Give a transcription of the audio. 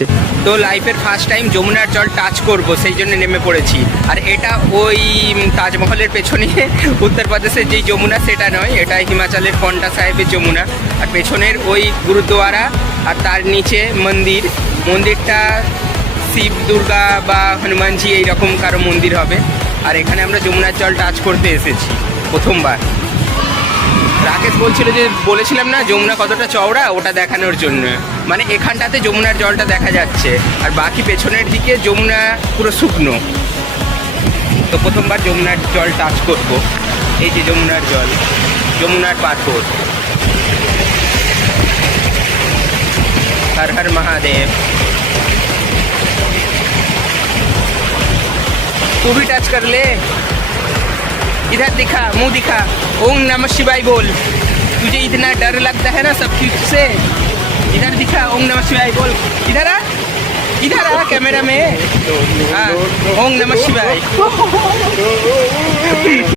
লাগছে। তো লাইফের ফার্স্ট টাইম যমুনার জল টাচ করব, সেই জন্য নেমে পড়েছি। আর এটা ওই তাজমহলের পেছনে উত্তরপ্রদেশের যেই যমুনা সেটা নয়, এটা হিমাচলের পন্টা সাহেবের যমুনা। আর পেছনের ওই গুরুদ্বারা আর তার নিচে মন্দিরটা শিব দুর্গা বা হনুমানজি এইরকম কারো মন্দির হবে। আর এখানে আমরা যমুনার জল টাচ করতে এসেছি প্রথমবার। রাকেশ বলেছিলাম না যমুনা কতটা চওড়া, ওটা দেখানোর জন্য। মানে এখানটাতে যমুনার জলটা দেখা যাচ্ছে, আর বাকি পেছনের দিকে যমুনা পুরো শুকনো। তো প্রথমবার যমুনার জল টাচ করব। এই যে যমুনার জল, যমুনার পাথর। হর হর মহাদেব। तू भी टच कर ले, इधर दिखा, मुंह दिखा, ओम नमः शिवाय बोल। तुझे इतना डर लगता है ना सब चीज से, इधर दिखा, ओम नमः शिवाय बोल। इधर आ कैमरा में। हाँ, ओम नमः शिवाय।